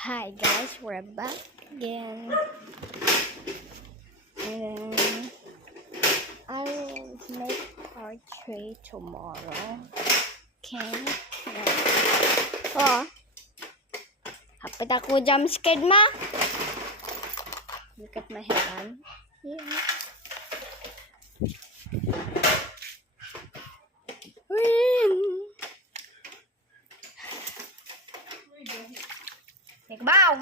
Hi guys, we're back again. And I will make part 3 tomorrow. Okay? Oh, hapit ako jump scared ma. Look at my hand. Yeah. Bow.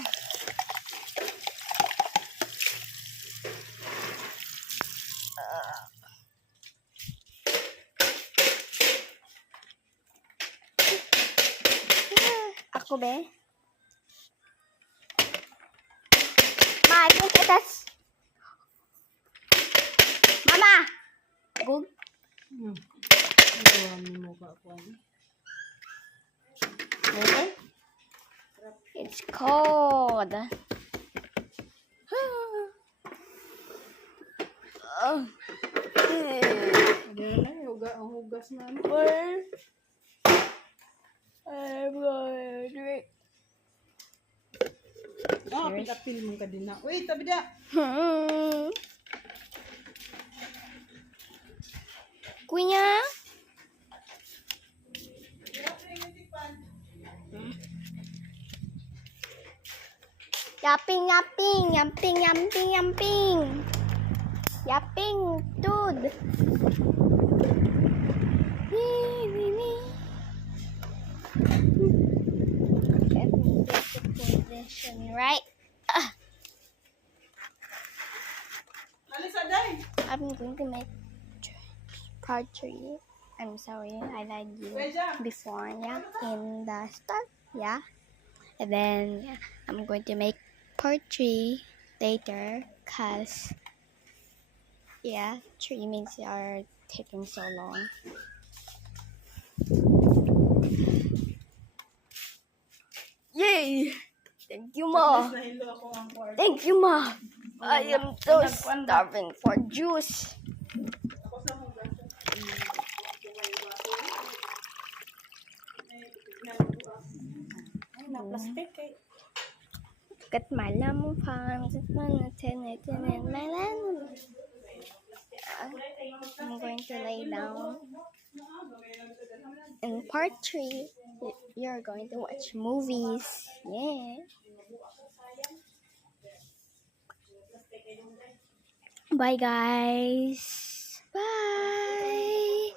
Ako be. Ma, yung kitas. Mama. Gug. Okay. It's cold. Ang hugas na ano. I'm going to drink. Pagapil mong ka din na. Uy, tabi da! Kuya? Yapping, yapping, yapping, yapping, yapping. Yapping, dude. Let me get the position right. I'm going to make part 3. I'm sorry, I lied you before, yeah, in the start, yeah. And then yeah, I'm going to make part 3 later, cause yeah, 3 minutes are taking so long. Yay! Thank you, Ma. Thank you, Ma. I am so starving for juice. Look at my lemon farms. It's fun to my lemon. I'm going to lay down. In part 3, you're going to watch movies. Yeah. Bye, guys. Bye.